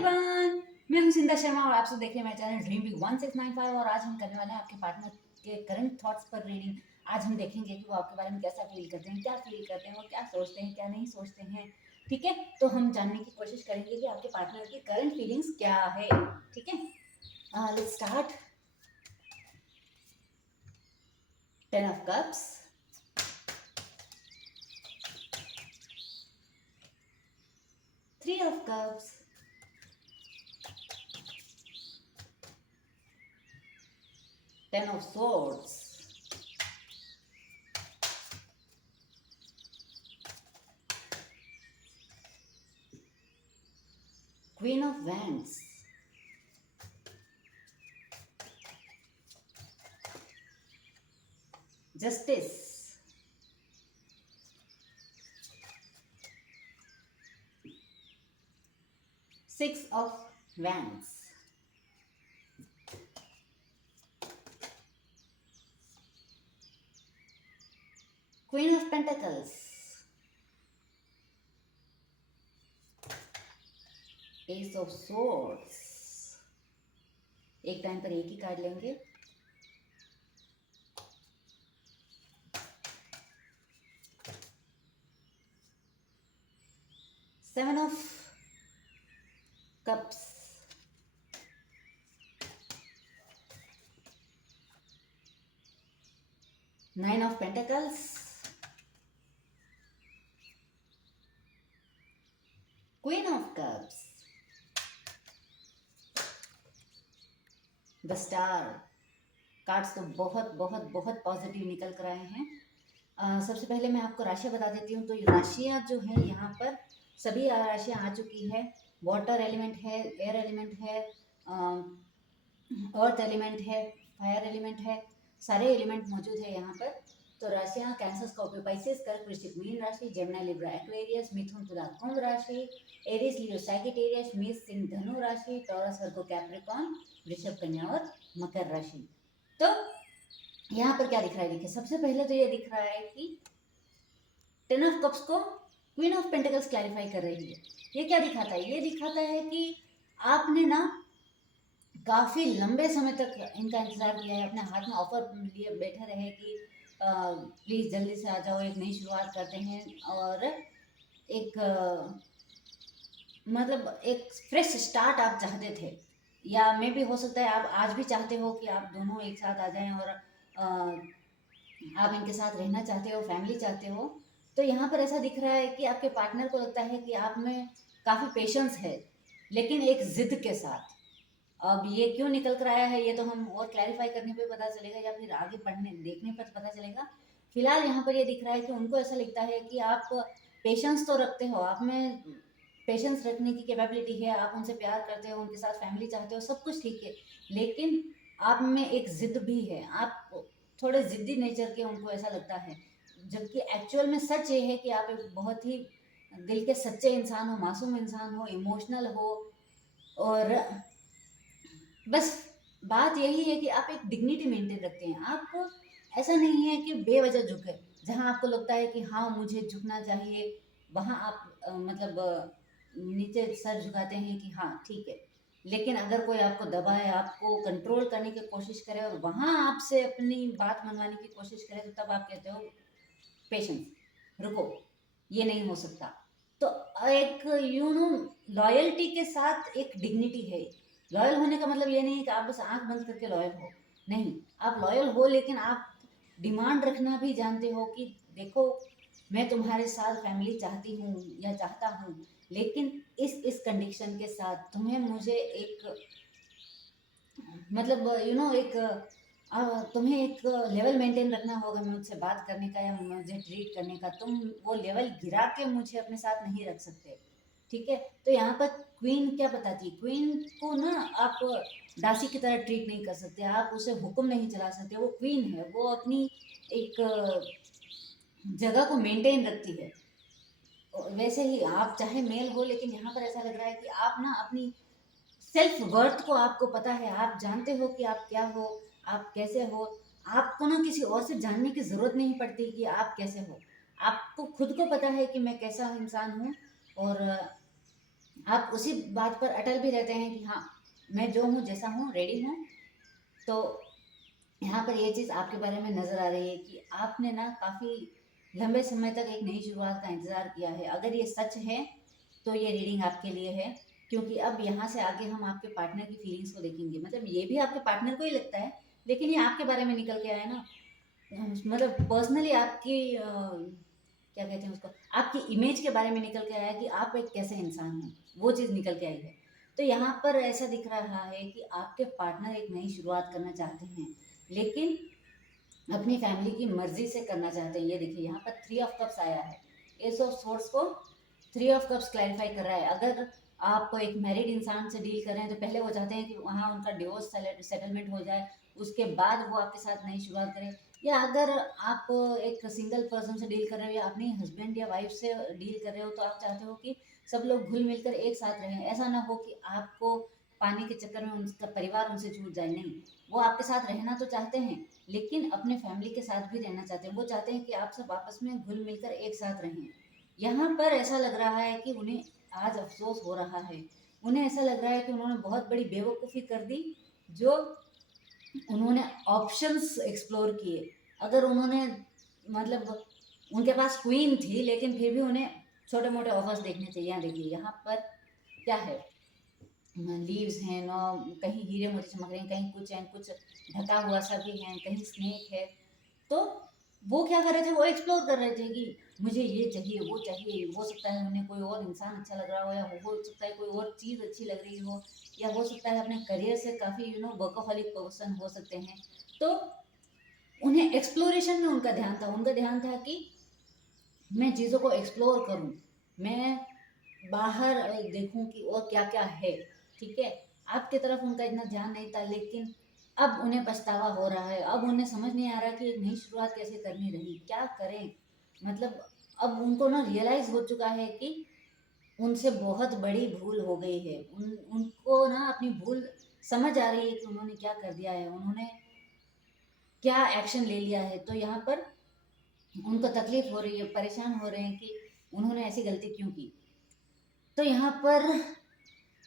Everyone, मैं हूं सिंधा शर्मा और आप सब देख रहे हैं मेरे चैनल ड्रीम बिग 1695। और आज हम करने वाले हैं आपके पार्टनर के करंट थॉट्स पर रीडिंग। आज हम देखेंगे कि वो आपके बारे में कैसा फील करते हैं, क्या फील करते हैं, वो क्या सोचते हैं, क्या नहीं सोचते हैं। ठीक है, तो हम जानने की कोशिश करेंगे कि आपके पार्टनर की करंट फीलिंग्स क्या है। ठीक है, let's start. 10 of cups, Three of cups, Ten of swords, Queen of wands, Justice, Six of wands, Queen of pentacles, Ace of swords। एक टाइम पर एक ही कार्ड लेंगे। Seven of cups, Nine of pentacles, Queen of cups, the star. Cards तो बहुत बहुत बहुत positive निकल कर आए हैं। सबसे पहले मैं आपको राशियाँ बता देती हूँ। तो राशियाँ जो हैं यहाँ पर सभी राशियाँ आ चुकी है। वाटर एलिमेंट है, एयर एलिमेंट है, अर्थ एलिमेंट है, फायर एलिमेंट है, सारे एलिमेंट मौजूद है यहाँ पर। तो राशियाँ कैंसर, स्कॉर्पियो, पाइसेस, कर्क, वृश्चिक, मीन राशि, जेमिनी, लिब्रा, एक्वेरियस, मिथुन, तुला, कुंभ राशि, एरीज, लियो, सैजिटेरियस, मेष, सिंह, धनु राशि, टॉरस, वर्गो, कैप्रिकॉर्न, वृषभ, कन्या और मकर राशि। तो यहाँ पर क्या दिख रहा है? देखिए, सबसे पहले तो ये दिख रहा है कि 10 of cups को क्वीन ऑफ पेंटिकल्स क्लैरिफाई कर रही है। ये क्या दिखाता है? ये दिखाता है कि आपने ना काफ़ी लंबे समय तक इनका इंतज़ार किया है, अपने हाथ में ऑफर लिए बैठे रहे कि प्लीज़ जल्दी से आ जाओ, एक नई शुरुआत करते हैं और एक मतलब एक फ्रेश स्टार्ट आप चाहते थे। या मे भी हो सकता है आप आज भी चाहते हो कि आप दोनों एक साथ आ जाएं और आप इनके साथ रहना चाहते हो, फैमिली चाहते हो। तो यहाँ पर ऐसा दिख रहा है कि आपके पार्टनर को लगता है कि आप में काफ़ी पेशेंस है, लेकिन एक ज़िद के साथ। अब ये क्यों निकल कर आया है ये तो हम और क्लैरिफाई करने पे पता चलेगा या फिर आगे पढ़ने देखने पर पता चलेगा। फिलहाल यहाँ पर ये दिख रहा है कि उनको ऐसा लगता है कि आप पेशेंस तो रखते हो, आप में पेशेंस रखने की कैपेबिलिटी है, आप उनसे प्यार करते हो, उनके साथ फैमिली चाहते हो, सब कुछ ठीक है, लेकिन आप में एक ज़िद भी है। आप थोड़े ज़िद्दी नेचर के, उनको ऐसा लगता है। जबकि एक्चुअल में सच ये है कि आप एक बहुत ही दिल के सच्चे इंसान हो, मासूम इंसान हो, इमोशनल हो। और बस बात यही है कि आप एक डिग्निटी मेंटेन रखते हैं। आप ऐसा नहीं है कि बेवजह झुके। जहाँ आपको लगता है कि हाँ मुझे झुकना चाहिए, वहाँ आप नीचे सर झुकाते हैं कि हाँ ठीक है। लेकिन अगर कोई आपको दबाए, आपको कंट्रोल करने की कोशिश करे और वहाँ आपसे अपनी बात मनवाने की कोशिश करे, तो तब आप कहते हो पेशेंस, रुको, ये नहीं हो सकता। तो एक लॉयल्टी के साथ एक डिग्निटी है। लॉयल होने का मतलब ये नहीं है कि आप बस आंख बंद करके लॉयल हो, नहीं, आप लॉयल हो, लेकिन आप डिमांड रखना भी जानते हो कि देखो, मैं तुम्हारे साथ फैमिली चाहती हूँ या चाहता हूँ, लेकिन इस कंडीशन के साथ तुम्हें मुझे एक मतलब एक तुम्हें एक लेवल मेंटेन रखना होगा मुझसे बात करने का या मुझे ट्रीट करने का। तुम वो लेवल गिरा के मुझे अपने साथ नहीं रख सकते। ठीक है, तो यहाँ पर क्वीन क्या बताती है? क्वीन को ना आप दासी की तरह ट्रीट नहीं कर सकते, आप उसे हुक्म नहीं चला सकते। वो क्वीन है, वो अपनी एक जगह को मेंटेन रखती है। वैसे ही आप चाहे मेल हो, लेकिन यहाँ पर ऐसा लग रहा है कि आप ना अपनी सेल्फ वर्थ को आपको पता है, आप जानते हो कि आप क्या हो, आप कैसे हो। आपको ना किसी और से जानने की ज़रूरत नहीं पड़ती कि आप कैसे हो। आपको खुद को पता है कि मैं कैसा इंसान हूँ। और आप उसी बात पर अटल भी रहते हैं कि हाँ, मैं जो हूँ, जैसा हूँ, रेडी हूँ। तो यहाँ पर ये चीज़ आपके बारे में नज़र आ रही है कि आपने ना काफ़ी लंबे समय तक एक नई शुरुआत का इंतज़ार किया है। अगर ये सच है तो ये रीडिंग आपके लिए है, क्योंकि अब यहाँ से आगे हम आपके पार्टनर की फीलिंग्स को देखेंगे। मतलब ये भी आपके पार्टनर को ही लगता है, लेकिन ये आपके बारे में निकल के आया ना। मतलब पर्सनली आपकी क्या कहते हैं उसको, आपकी इमेज के बारे में निकल के आया कि आप एक कैसे इंसान हैं, वो चीज़ निकल के आई है। तो यहाँ पर ऐसा दिख रहा है कि आपके पार्टनर एक नई शुरुआत करना चाहते हैं, लेकिन अपनी फैमिली की मर्जी से करना चाहते हैं। ये देखिए यहाँ पर 3 ऑफ कप्स आया है। एस ऑफ सोर्स को 3 ऑफ कप्स क्लैरिफाई कर रहा है। अगर आप एक मैरिड इंसान से डील कर रहे हैं तो पहले वो चाहते हैं कि वहाँ उनका डिवोर्स सेटलमेंट हो जाए, उसके बाद वो आपके साथ नई शुरुआत करें। या अगर आप एक सिंगल पर्सन से डील कर रहे हो या अपनी हस्बैंड या वाइफ से डील कर रहे हो, तो आप चाहते हो कि सब लोग घुल मिलकर एक साथ रहें। ऐसा ना हो कि आपको पाने के चक्कर में उनका परिवार उनसे छूट जाए। नहीं, वो आपके साथ रहना तो चाहते हैं, लेकिन अपने फैमिली के साथ भी रहना चाहते हैं। वो चाहते हैं कि आप सब आपस में घुल मिलकर एक साथ रहें। यहाँ पर ऐसा लग रहा है कि उन्हें आज अफसोस हो रहा है। उन्हें ऐसा लग रहा है कि उन्होंने बहुत बड़ी बेवकूफ़ी कर दी, जो उन्होंने ऑप्शंस एक्सप्लोर किए। अगर उन्होंने मतलब उनके पास क्वीन थी, लेकिन फिर भी उन्हें छोटे मोटे ऑफर्स देखने चाहिए। यहाँ देखिए, यहाँ पर क्या है, लीव्स हैं नो, कहीं हीरे मोती चमक रहे हैं, कहीं कुछ हैं, कुछ ढका हुआ सा भी है, कहीं स्नेक है। तो वो क्या कर रहे थे, वो एक्सप्लोर कर रहे थे कि मुझे ये चाहिए, वो चाहिए। हो सकता है उन्हें कोई और इंसान अच्छा लग रहा हो, या हो सकता है कोई और चीज़ अच्छी लग रही हो, या हो सकता है अपने करियर से काफ़ी वर्कोहॉलिक पर्सन हो सकते हैं। तो उन्हें एक्सप्लोरेशन में उनका ध्यान था। उनका ध्यान था कि मैं चीज़ों को एक्सप्लोर करूं, मैं बाहर देखूं कि और क्या क्या है। ठीक है, आपके तरफ उनका इतना ध्यान नहीं था, लेकिन अब उन्हें पछतावा हो रहा है। अब उन्हें समझ नहीं आ रहा कि एक नई शुरुआत कैसे करनी रही, क्या करें। मतलब अब उनको ना रियलाइज हो चुका है कि उनसे बहुत बड़ी भूल हो गई है। उनको ना अपनी भूल समझ आ रही है कि उन्होंने क्या कर दिया है, उन्होंने क्या एक्शन ले लिया है। तो यहाँ पर उनको तकलीफ हो रही है, परेशान हो रहे हैं कि उन्होंने ऐसी गलती क्यों की। तो यहाँ पर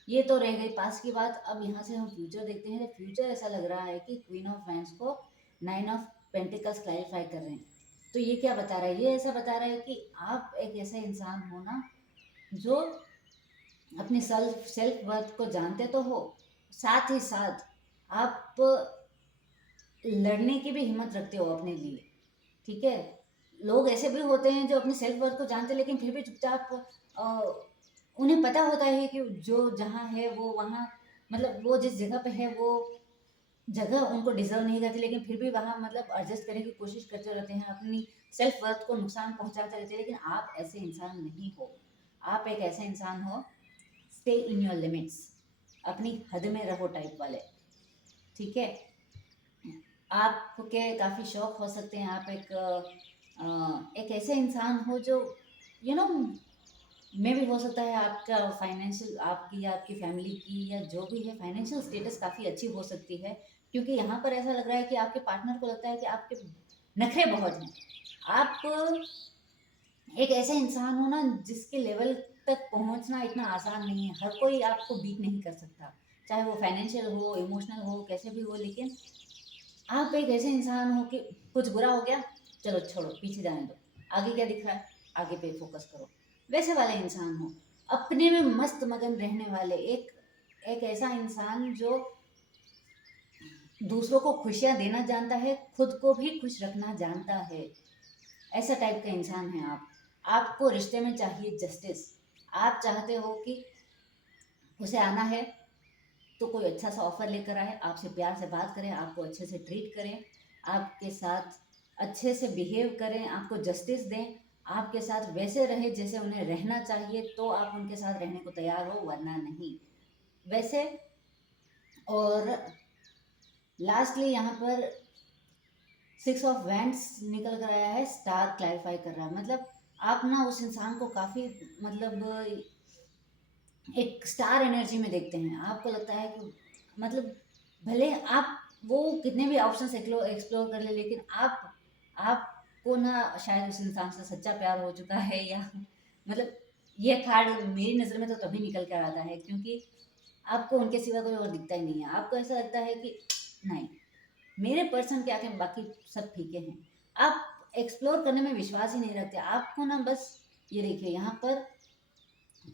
ये तो रह गई पास की बात। अब यहाँ से हम फ्यूचर देखते हैं। तो फ्यूचर ऐसा लग रहा है कि क्वीन ऑफ वैंड्स को 9 ऑफ पेंटिकल्स क्लैरिफाई कर रहे हैं। तो ये क्या बता रहा है, ये ऐसा बता रहा है कि आप एक ऐसा इंसान हो ना, जो अपने सेल्फ सेल्फ वर्थ को जानते तो हो, साथ ही साथ आप लड़ने की भी हिम्मत रखते हो अपने लिए। ठीक है, लोग ऐसे भी होते हैं जो अपने सेल्फ वर्थ को जानते हैं, लेकिन फिर भी चुपचाप उन्हें पता होता है कि जो जहाँ है वो वहाँ, मतलब वो जिस जगह पे है वो जगह उनको डिजर्व नहीं करती, लेकिन फिर भी वहाँ मतलब एडजस्ट करने की कोशिश करते रहते हैं, अपनी सेल्फ वर्थ को नुकसान पहुंचाते रहते हैं। लेकिन आप ऐसे इंसान नहीं हो। आप एक ऐसे इंसान हो, स्टे इन योर लिमिट्स, अपनी हद में रहो टाइप वाले। ठीक है, आपके काफ़ी शौक हो सकते हैं। आप एक ऐसे इंसान हो जो यू नो मे भी हो सकता है आपका फाइनेंशियल, आपकी या आपकी फैमिली की या जो भी है फाइनेंशियल स्टेटस काफ़ी अच्छी हो सकती है। क्योंकि यहाँ पर ऐसा लग रहा है कि आपके पार्टनर को लगता है कि आपके नखरे बहुत हैं। आप एक ऐसे इंसान हो ना जिसके लेवल तक पहुँचना इतना आसान नहीं है। हर कोई आपको बीट नहीं कर सकता, चाहे वो फाइनेंशियल हो, इमोशनल हो, कैसे भी हो। लेकिन आप एक ऐसे इंसान हो कि कुछ बुरा हो गया, चलो छोड़ो, पीछे जाने दो, आगे क्या दिख रहा है, आगे पे फोकस करो। वैसे वाले इंसान हो, अपने में मस्त मगन रहने वाले, एक एक ऐसा इंसान जो दूसरों को खुशियाँ देना जानता है, खुद को भी खुश रखना जानता है। ऐसा टाइप का इंसान है आप। आपको रिश्ते में चाहिए जस्टिस। आप चाहते हो कि उसे आना है तो कोई अच्छा सा ऑफर लेकर आए, आपसे प्यार से बात करें, आपको अच्छे से ट्रीट करें, आपके साथ अच्छे से बिहेव करें, आपको जस्टिस दें, आपके साथ वैसे रहे जैसे उन्हें रहना चाहिए। तो आप उनके साथ रहने को तैयार हो, वरना नहीं। वैसे और लास्टली यहाँ पर 6 ऑफ वैंड्स निकल कर आया है, स्टार क्लैरिफाई कर रहा है। मतलब आप ना उस इंसान को काफ़ी मतलब एक स्टार एनर्जी में देखते हैं। आपको लगता है कि मतलब भले आप वो कितने भी ऑप्शन एक्सप्लोर कर ले, लेकिन आपको ना शायद उस इंसान से सच्चा प्यार हो चुका है, या मतलब ये कार्ड मेरी नज़र में तो तभी निकल कर आता है क्योंकि आपको उनके सिवा कोई और दिखता ही नहीं है। आपको ऐसा लगता है कि नहीं, मेरे पर्सन के आगे बाकी सब फीके हैं। आप एक्सप्लोर करने में विश्वास ही नहीं रखते। आपको ना बस ये देखिए यहाँ पर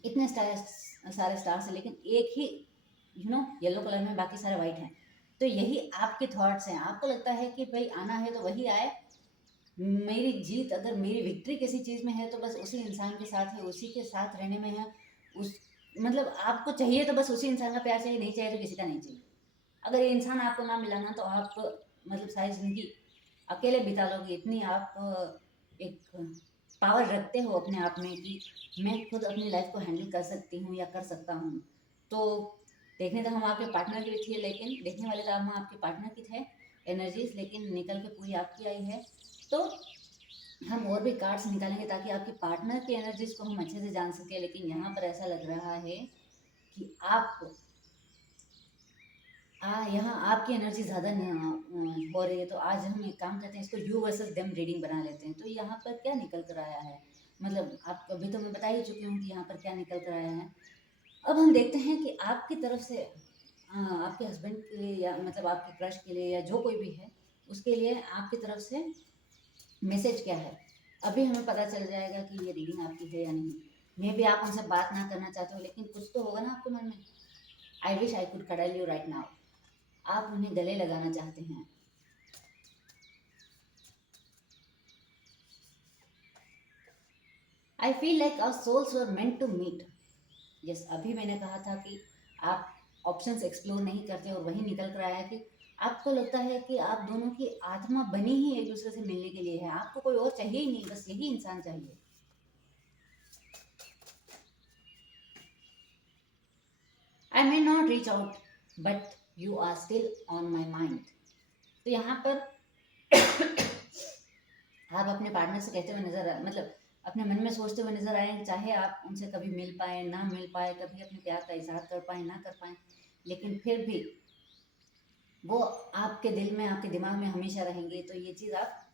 इतने सारे स्टार्स हैं लेकिन एक ही येलो कलर में, बाकी सारे वाइट हैं। तो यही आपके थॉट्स हैं। आपको लगता है कि भाई आना है तो वही आए। मेरी जीत, अगर मेरी विक्ट्री किसी चीज़ में है तो बस उसी इंसान के साथ है, उसी के साथ रहने में है। उस मतलब आपको चाहिए तो बस उसी इंसान का प्यार चाहिए, नहीं चाहिए तो किसी का नहीं चाहिए। अगर ये इंसान आपको ना मिला ना तो आप मतलब सारी ज़िंदगी अकेले बिता लोगे। इतनी आप एक पावर रखते हो अपने आप में कि मैं खुद अपनी लाइफ को हैंडल कर सकती हूँ या कर सकता हूँ। तो देखने तो हम आपके पार्टनर के भी थे, लेकिन देखने वाले तो हम आपके पार्टनर की थे एनर्जीज, लेकिन निकल के पूरी आपकी आई है। तो हम और भी कार्ड्स निकालेंगे ताकि आपके पार्टनर की एनर्जीज को हम अच्छे से जान सकें। लेकिन यहाँ पर ऐसा लग रहा है कि आप यहाँ आपकी एनर्जी ज़्यादा हो रही है। तो आज हम एक काम करते हैं, इसको यू वर्सेस देम रीडिंग बना लेते हैं। तो यहाँ पर क्या निकल कर आया है, मतलब आप अभी तो मैं बता ही चुकी हूँ कि यहाँ पर क्या निकल कर आया है। अब हम देखते हैं कि आपकी तरफ से आपके हस्बैंड के लिए या मतलब आपके क्रश के लिए या जो कोई भी है उसके लिए आपकी तरफ से मैसेज क्या है। अभी हमें पता चल जाएगा कि ये रीडिंग आपकी है या नहीं। मे भी आप उनसे बात ना करना चाहते हो, लेकिन कुछ तो होगा ना आपके मन में। I wish I could cuddle you right now. आप उन्हें गले लगाना चाहते हैं। I feel like our souls were meant to meet. Yes, अभी मैंने कहा था कि आप ऑप्शंस एक्सप्लोर नहीं करते और वही निकल कर आया कि आपको लगता है कि आप दोनों की आत्मा बनी ही एक दूसरे से मिलने के लिए है। आपको कोई और चाहिए ही नहीं, बस यही इंसान चाहिए। I may not reach out but you are still on my mind. तो यहाँ पर आप अपने पार्टनर से कहते हुए नजर मतलब अपने मन में सोचते हुए नजर आए, चाहे आप उनसे कभी मिल पाए ना मिल पाए, कभी अपने प्यार का इजहार कर पाए ना कर पाए, लेकिन फिर भी वो आपके दिल में, आपके दिमाग में हमेशा रहेंगे। तो ये चीज़ आप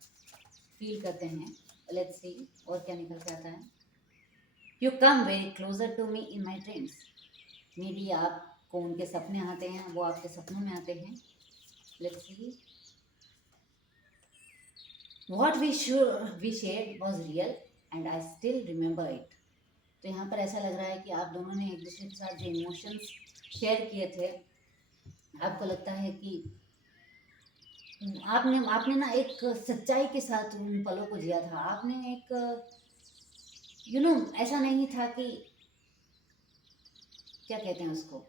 फील करते हैं। लेट्स सी और क्या निकल के आता है। You come very closer to me in my dreams. Maybe आपको उनके सपने आते हैं, वो आपके सपनों में आते हैं। Let's see what we shared was real and I still remember it. तो यहाँ पर ऐसा लग रहा है कि आप दोनों ने एक दूसरे के साथ जो इमोशंस शेयर किए थे, आपको लगता है कि आपने आपने ना एक सच्चाई के साथ उन पलों को जिया था। आपने एक ऐसा नहीं था कि क्या कहते हैं उसको,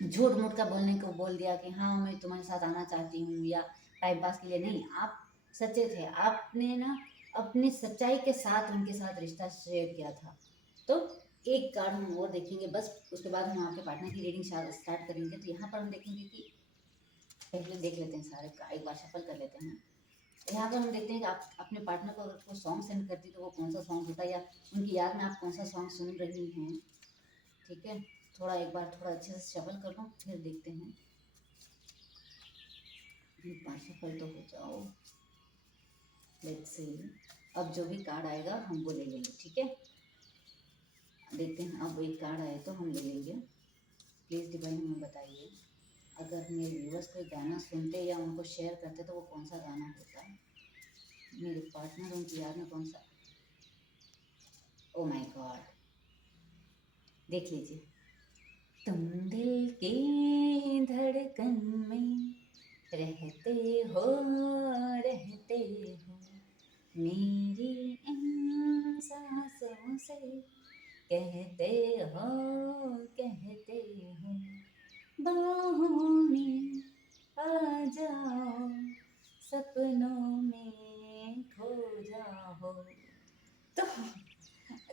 झूठ मूठ का बोलने को बोल दिया कि हाँ मैं तुम्हारे साथ आना चाहती हूँ या टाइम पास के लिए। नहीं, आप सच्चे थे। आपने ना अपनी सच्चाई के साथ उनके साथ रिश्ता शेयर किया था। तो एक कार्ड हम और देखेंगे बस, उसके बाद हम आपके पार्टनर की रीडिंग स्टार्ट करेंगे। तो यहाँ पर हम देखेंगे कि पहले देख लेते हैं सारे का, एक बार शफल कर लेते हैं। यहाँ पर हम देखते हैं कि आप अपने पार्टनर को अगर कोई सॉन्ग सेंड करती तो वो कौन सा सॉन्ग होता है, या उनकी याद में आप कौन सा सॉन्ग सुन रही हैं। ठीक है, थोड़ा एक बार थोड़ा अच्छे से शफल कर लो, फिर देखते हैं। पाँच शफल तो हो जाओ। लेट्स सी, अब जो भी कार्ड आएगा हम वो ले लेंगे। ठीक है, देखते हैं। अब एक कार्ड आए तो हम ले लेंगे। प्लीज़ डिवाइन हमें बताइए, अगर मेरे व्यूअर्स कोई गाना सुनते या उनको शेयर करते तो वो कौन सा गाना होता है। मेरे पार्टनर उनकी याद में कौन सा। ओ माय गॉड, देख लीजिए। तुम दिल की धड़कन में रहते हो, रहते हो मेरी इन सांसों से, कहते हो, कहते हो बाहों में आ जाओ, सपनों में खो जाओ। तो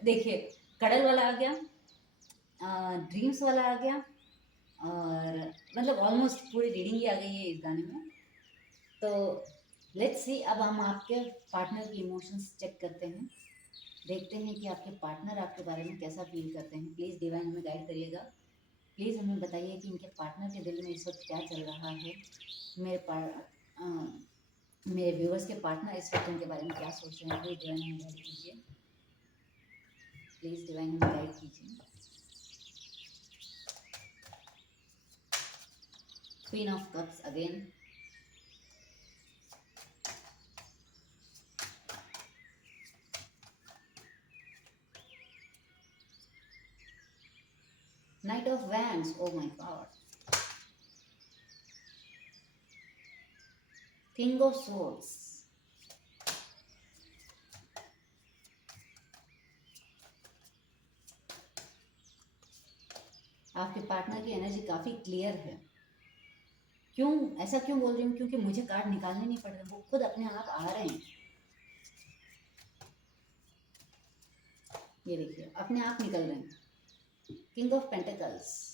देखिए, कडल वाला आ गया, ड्रीम्स वाला आ गया, और मतलब ऑलमोस्ट पूरी रीडिंग ही आ गई है इस गाने में। तो लेट्स सी, अब हम आपके पार्टनर की इमोशंस चेक करते हैं। देखते हैं कि आपके पार्टनर आपके बारे में कैसा फील करते हैं। प्लीज़ डिवाइन हमें गाइड करिएगा। प्लीज़ हमें बताइए कि इनके पार्टनर के दिल में इस वक्त क्या चल रहा है। मेरे व्यूअर्स के पार्टनर इस वक्त उनके बारे में क्या सोच रहे हैं, प्लीज़ डिवाइन हमें गाइड कीजिए। प्लीज डिवाइन हमें गाइड कीजिए। Queen of cups again, night of wands, oh my God, king of swords, आपके पार्टनर की एनर्जी काफी क्लियर है। क्यों ऐसा क्यों बोल रही हूँ, क्योंकि मुझे कार्ड निकालने नहीं पड़ रहे, वो खुद अपने आप आ रहे हैं। ये देखिए अपने आप निकल रहे हैं। King of pentacles,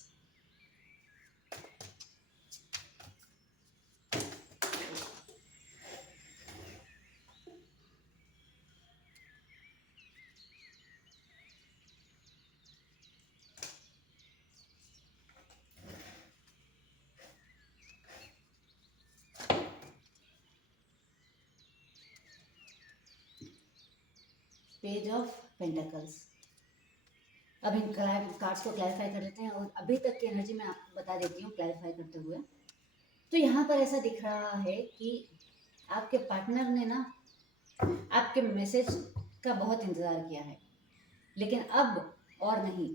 page of pentacles. अब इन कार्ड्स को क्लैरिफाई कर लेते हैं और अभी तक की एनर्जी मैं आपको बता देती हूँ क्लैरिफाई करते हुए। तो यहाँ पर ऐसा दिख रहा है कि आपके पार्टनर ने ना आपके मैसेज का बहुत इंतज़ार किया है, लेकिन अब और नहीं,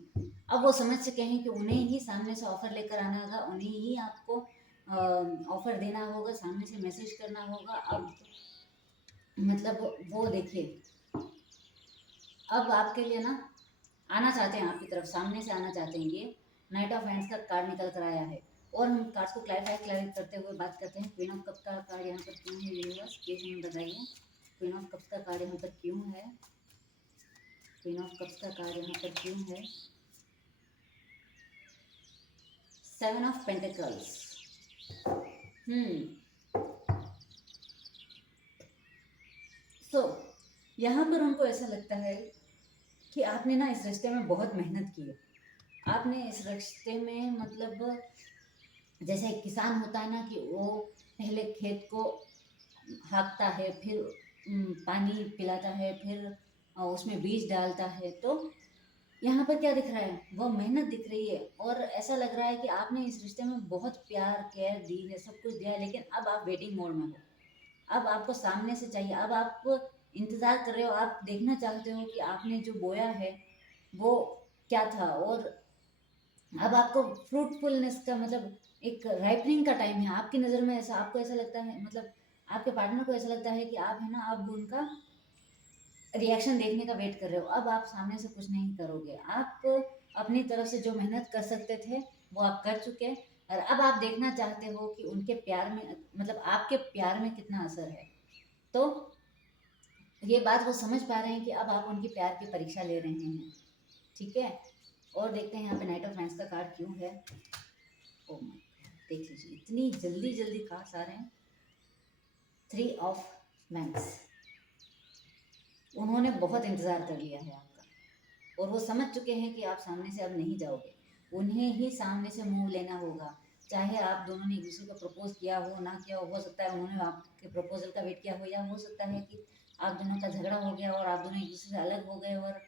अब वो समझ चुके हैं कि उन्हें ही सामने से ऑफ़र लेकर आना होगा, उन्हें ही आपको ऑफ़र देना होगा, सामने से मैसेज करना होगा। अब मतलब वो देखिए अब आपके लिए ना आना चाहते हैं, आपकी तरफ सामने से आना चाहते हैं। ये नाइट ऑफ हैंड्स का कार्ड निकल कर आया है और हम कार्ड्स को क्लैरिफाई करते हुए बात करते हैं। क्वीन ऑफ कप्स का कार्ड यहाँ पर क्यों है यूनिवर्स, प्लीज हमें बताइए। क्वीन ऑफ कप्स का कार्ड यहाँ पर क्यों है, क्वीन ऑफ कप्स का कार्ड यहाँ पर क्यों है। सेवन ऑफ पेंटिकल्स, सो यहाँ पर उनको ऐसा लगता है कि आपने ना इस रिश्ते में बहुत मेहनत की है। आपने इस रिश्ते में मतलब जैसे एक किसान होता है ना कि वो पहले खेत को हाँकता है, फिर पानी पिलाता है, फिर उसमें बीज डालता है। तो यहाँ पर क्या दिख रहा है, वो मेहनत दिख रही है और ऐसा लग रहा है कि आपने इस रिश्ते में बहुत प्यार केयर दी है, सब कुछ दिया है, लेकिन अब आप वेटिंग मोड में हो। अब आपको सामने से चाहिए, अब आप इंतज़ार कर रहे हो, आप देखना चाहते हो कि आपने जो बोया है वो क्या था। और अब आपको फ्रूटफुलनेस का मतलब एक राइपनिंग का टाइम है आपकी नज़र में। ऐसा आपको ऐसा लगता है, मतलब आपके पार्टनर को ऐसा लगता है कि आप है ना अब उनका रिएक्शन देखने का वेट कर रहे हो। अब आप सामने से कुछ नहीं करोगे, आप अपनी तरफ से जो मेहनत कर सकते थे वो आप कर चुके, और अब आप देखना चाहते हो कि उनके प्यार में मतलब आपके प्यार में कितना असर है। तो ये बात वो समझ पा रहे हैं कि अब आप उनकी प्यार की परीक्षा ले रहे हैं, ठीक है। और देखते हैं यहाँ पे नाइट ऑफ वैंड्स का कार्ड क्यों है। ओ माय गॉड, देख लीजिए इतनी जल्दी जल्दी कार्ड्स आ रहे हैं। थ्री ऑफ वैंड्स, उन्होंने बहुत इंतज़ार कर लिया है आपका और वो समझ चुके हैं कि आप सामने से अब नहीं जाओगे, उन्हें ही सामने से मुंह लेना होगा। चाहे आप दोनों ने एक दूसरे को प्रपोज किया हो ना किया हो सकता है उन्होंने आपके प्रपोजल का वेट किया हो, या हो सकता है कि आप दोनों का झगड़ा हो गया और आप दोनों एक दूसरे से अलग हो गए और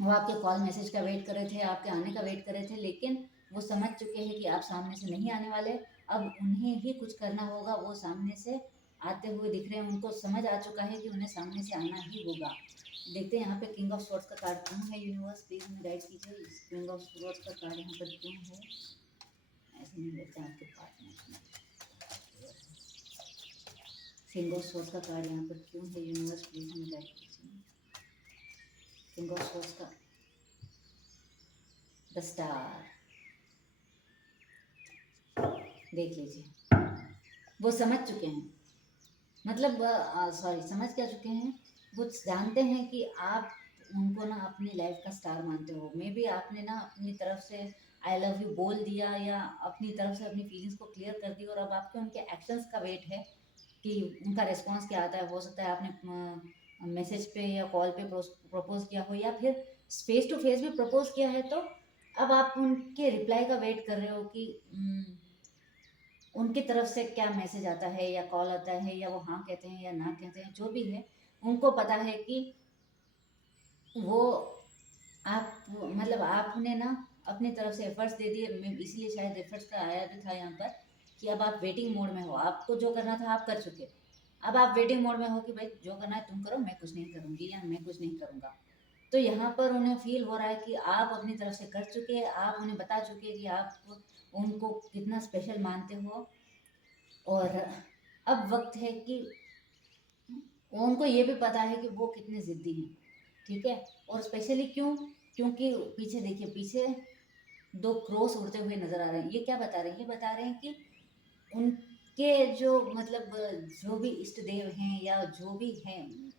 वो आपके कॉल मैसेज का वेट कर रहे थे, आपके आने का वेट कर रहे थे, लेकिन वो समझ चुके हैं कि आप सामने से नहीं आने वाले। अब उन्हें ही कुछ करना होगा, वो सामने से आते हुए दिख रहे हैं, उनको समझ आ चुका है कि उन्हें सामने से आना ही होगा। देखते हैं यहाँ पे किंग ऑफ स्वॉर्ड्स का कार्ड क्यों है यूनिवर्स, प्लीज हमें गाइड कीजिए। किंग ऑफ स्वॉर्ड्स का कार्ड यहाँ पर क्यों है, ऐसे नहीं लगता है आपके पार्टनर। किंग ऑफ स्वॉर्ड्स का कार्ड यहाँ पर क्यों है यूनिवर्स, प्लीज हमें गाइड कीजिए। किंग ऑफ स्वॉर्ड्स का द स्टार, देख लीजिए वो समझ चुके हैं, मतलब सॉरी समझ क्या चुके हैं, वो जानते हैं कि आप उनको ना अपनी लाइफ का स्टार मानते हो। मे बी आपने ना अपनी तरफ से आई लव यू बोल दिया या अपनी तरफ से अपनी फीलिंग्स को क्लियर कर दी, और अब आपके उनके एक्शंस का वेट है कि उनका रिस्पॉन्स क्या आता है। हो सकता है आपने मैसेज पे या कॉल पे प्रपोज किया हो, या फिर फेस टू फेस भी प्रपोज किया है, तो अब आप उनके रिप्लाई का वेट कर रहे हो कि उनकी तरफ से क्या मैसेज आता है या कॉल आता है, या वो हाँ कहते हैं या ना कहते हैं, जो भी है उनको पता है कि वो आप मतलब आपने ना अपनी तरफ से एफर्ट्स दे दिए, मैं इसलिए शायद एफर्ट्स का आया भी था यहाँ पर कि अब आप वेटिंग मोड में हो, आपको जो करना था आप कर चुके। अब आप वेटिंग मोड में हो कि भाई जो करना है तुम करो, मैं कुछ नहीं करूँगी या मैं कुछ नहीं करूँगा। तो यहाँ पर उन्हें फील हो रहा है कि आप अपनी तरफ से कर चुके, आप उन्हें बता चुके कि आप उनको कितना स्पेशल मानते हो। और अब वक्त है कि उनको ये भी पता है कि वो कितने ज़िद्दी हैं, ठीक है। और स्पेशली क्यों, क्योंकि पीछे देखिए, पीछे दो क्रोस उड़ते हुए नजर आ रहे हैं। ये क्या बता रहे हैं, ये बता रहे हैं कि उनके जो मतलब जो भी इष्ट देव हैं या जो भी हैं,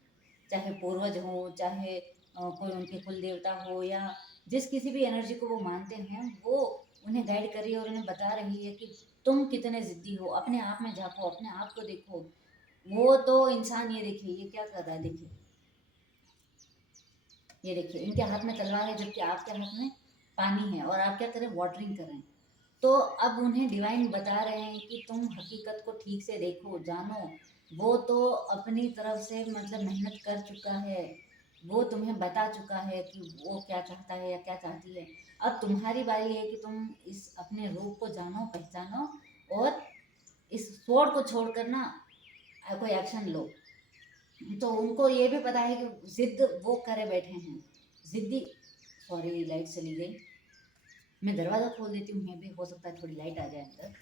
चाहे पूर्वज हो, चाहे कोई उनके कुल देवता हो, या जिस किसी भी एनर्जी को वो मानते हैं, वो उन्हें गाइड कर रही है और उन्हें बता रही है कि तुम कितने जिद्दी हो, अपने आप में झांको, अपने आप को देखो। वो तो इंसान, ये देखिए ये क्या कर रहा है, देखिए ये देखिए, इनके हाथ में तलवार है जबकि आपके हाथ में पानी है, और आप क्या करें, वाटरिंग करें। तो अब उन्हें डिवाइन बता रहे हैं कि तुम हकीकत को ठीक से देखो, जानो। वो तो अपनी तरफ से मतलब मेहनत कर चुका है, वो तुम्हें बता चुका है कि वो क्या चाहता है या क्या चाहती है। अब तुम्हारी बारी है कि तुम इस अपने रूप को जानो, पहचानो, और इस स्वॉर्ड को छोड़कर ना कोई एक्शन लो। तो उनको ये भी पता है कि जिद वो करे बैठे हैं, जिद्दी। सॉरी, लाइट चली गई, मैं दरवाज़ा खोल देती हूँ, मैं भी हो सकता है थोड़ी लाइट आ जाए अंदर।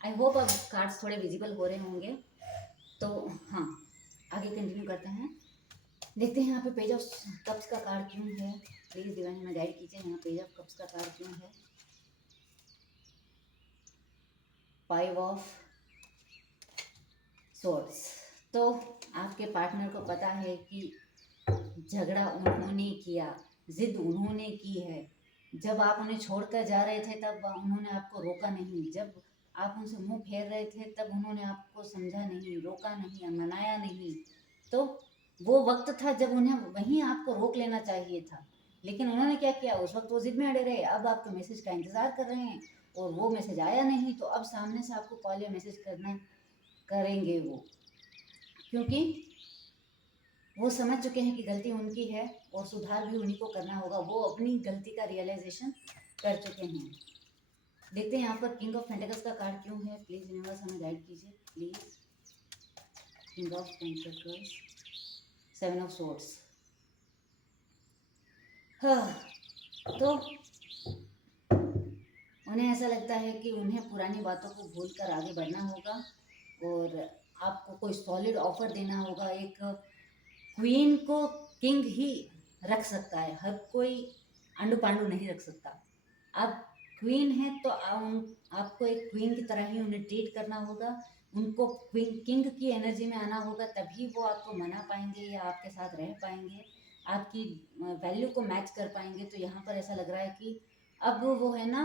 आई होप अब कार्ड्स थोड़े विजिबल हो रहे होंगे। तो हाँ, आगे कंटिन्यू करते हैं। देखते हैं यहाँ पे पेज ऑफ कप्स का कार्ड क्यों है। प्लीज़ डिवाइन में गाइड कीजिए, यहाँ पेज ऑफ कप्स का कार्ड क्यों है। 5 ऑफ सोर्ड्स। तो आपके पार्टनर को पता है कि झगड़ा उन्होंने किया, जिद उन्होंने की है। जब आप उन्हें छोड़कर जा रहे थे तब उन्होंने आपको रोका नहीं, जब आप उनसे मुंह फेर रहे थे तब उन्होंने आपको समझा नहीं, रोका नहीं, मनाया नहीं। तो वो वक्त था जब उन्हें वहीं आपको रोक लेना चाहिए था, लेकिन उन्होंने क्या किया, उस वक्त वो जिद में अड़े रहे। अब आपके मैसेज का इंतज़ार कर रहे हैं और वो मैसेज आया नहीं, तो अब सामने से आपको कॉल या मैसेज करना करेंगे वो, क्योंकि वो समझ चुके हैं कि गलती उनकी है और सुधार भी उन्हीं को करना होगा। वो अपनी गलती का रियलाइजेशन कर चुके हैं। देखते हैं यहाँ पर किंग ऑफ पेंटिकल्स का कार्ड क्यों है। प्लीज़ यूनिवर्स हमें गाइड कीजिए, please. King of pentacles, 7 of swords. हाँ, तो उन्हें ऐसा लगता है कि उन्हें पुरानी बातों को भूलकर आगे बढ़ना होगा और आपको कोई सॉलिड ऑफर देना होगा। एक क्वीन को किंग ही रख सकता है, हर कोई अंडू पांडू नहीं रख सकता। आप क्वीन हैं तो आपको एक क्वीन की तरह ही उन्हें ट्रीट करना होगा। उनको क्वीन किंग की एनर्जी में आना होगा, तभी वो आपको मना पाएंगे या आपके साथ रह पाएंगे, आपकी वैल्यू को मैच कर पाएंगे। तो यहाँ पर ऐसा लग रहा है कि अब वो है ना,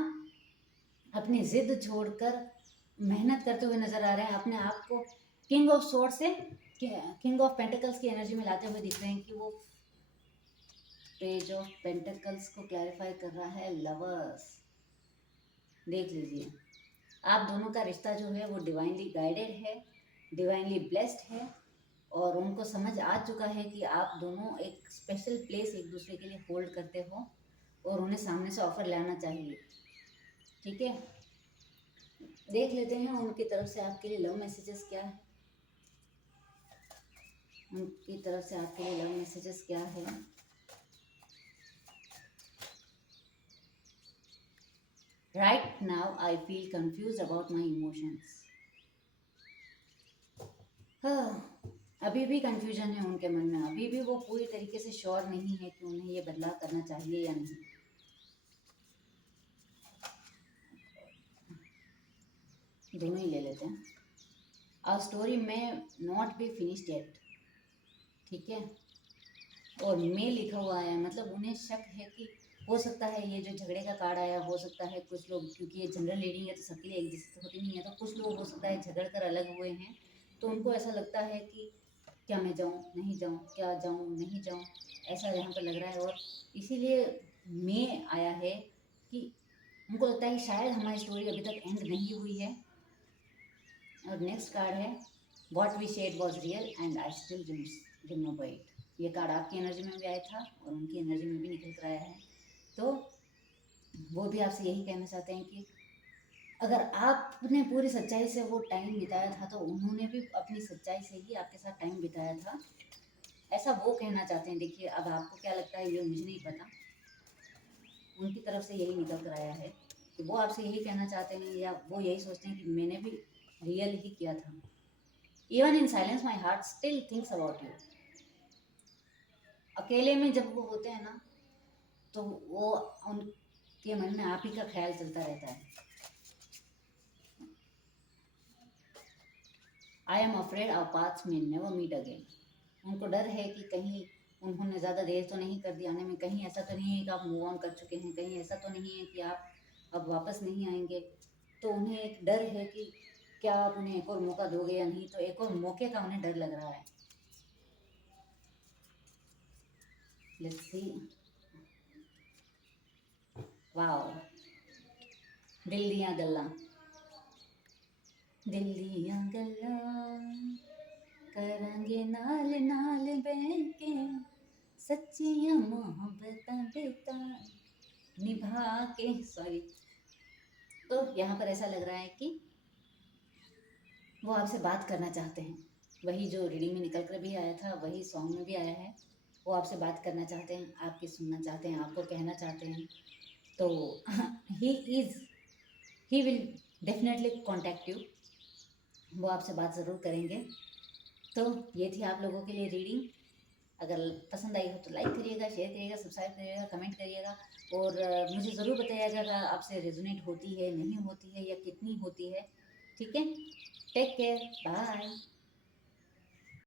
अपनी जिद छोड़कर मेहनत करते हुए नजर आ रहे हैं, अपने आप को किंग ऑफ स्वॉर्ड से किंग ऑफ पेंटिकल्स की एनर्जी में लाते हुए दिख रहे हैं कि वो पेज ऑफ पेंटिकल्स को क्लैरिफाई कर रहा है लवर्स। देख लीजिए, आप दोनों का रिश्ता जो है वो डिवाइनली गाइडेड है, डिवाइनली ब्लेस्ड है, और उनको समझ आ चुका है कि आप दोनों एक स्पेशल प्लेस एक दूसरे के लिए होल्ड करते हो और उन्हें सामने से ऑफर लाना चाहिए। ठीक है, देख लेते हैं उनकी तरफ से आपके लिए लव मैसेजेस क्या है। उनकी तरफ से आपके लिए लव मैसेजेस क्या है। Right now I feel confuse about my emotions. हाँ, अभी भी कंफ्यूजन है उनके मन में, अभी भी वो पूरी तरीके से श्योर नहीं है कि उन्हें ये बदलाव करना चाहिए या नहीं। दोनों ही ले लेते हैं। आवर स्टोरी में नॉट बी फिनिश्ड येट, ठीक है, और मे लिखा हुआ है, मतलब उन्हें शक है कि हो सकता है ये जो झगड़े का कार्ड आया, हो सकता है कुछ लोग, क्योंकि ये जनरल रीडिंग है तो सबके लिए एक जैसी तो होती नहीं है, तो कुछ लोग हो सकता है झगड़ कर अलग हुए हैं, तो उनको ऐसा लगता है कि क्या मैं जाऊँ नहीं जाऊँ, क्या जाऊँ नहीं जाऊँ, ऐसा यहाँ पर लग रहा है। और इसीलिए मैं आया है कि उनको लगता है कि शायद हमारी स्टोरी अभी तक एंड नहीं हुई है। और नेक्स्ट कार्ड है what we shared was real and I still remember it. ये कार्ड आपकी एनर्जी में भी आया था और उनकी एनर्जी में भी निकल कर आया है। तो वो भी आपसे यही कहना चाहते हैं कि अगर आपने पूरी सच्चाई से वो टाइम बिताया था तो उन्होंने भी अपनी सच्चाई से ही आपके साथ टाइम बिताया था, ऐसा वो कहना चाहते हैं। देखिए अब आपको क्या लगता है ये मुझे नहीं पता, उनकी तरफ से यही निकल कर आया है कि वो आपसे यही कहना चाहते हैं या वो यही सोचते हैं कि मैंने भी रियल ही किया था। Even in silence my heart still thinks about you. अकेले में जब वो होते हैं ना तो वो उनके मन में आप ही का ख्याल चलता रहता है। I am afraid our paths may never meet again. उनको डर है कि कहीं उन्होंने ज़्यादा देर तो नहीं कर दी आने में, कहीं ऐसा तो नहीं है कि आप मूव ऑन कर चुके हैं, कहीं ऐसा तो नहीं है कि आप अब वापस नहीं आएंगे। तो उन्हें एक डर है कि क्या आप उन्हें एक और मौका दोगे या नहीं, तो एक और मौके का उन्हें डर लग रहा है। Let's see. वाओ, दिल दिया गल्ला, दिल दिया गल्ला करांगे नाल नाल बहके, सच्चियां मोहब्बतां बेता निभा के। सॉरी। तो यहाँ पर ऐसा लग रहा है कि वो आपसे बात करना चाहते हैं, वही जो रीडिंग में निकल कर भी आया था वही सॉन्ग में भी आया है। वो आपसे बात करना चाहते हैं, आपकी सुनना चाहते हैं, आपको कहना चाहते हैं। तो he is he will definitely contact you. वो आपसे बात ज़रूर करेंगे। तो ये थी आप लोगों के लिए रीडिंग। अगर पसंद आई हो तो लाइक करिएगा, शेयर करिएगा, सब्सक्राइब करिएगा, कमेंट करिएगा। और मुझे ज़रूर बताइएगा अगर आपसे रेजोनेट होती है, नहीं होती है या कितनी होती है। ठीक है, टेक केयर, बाय।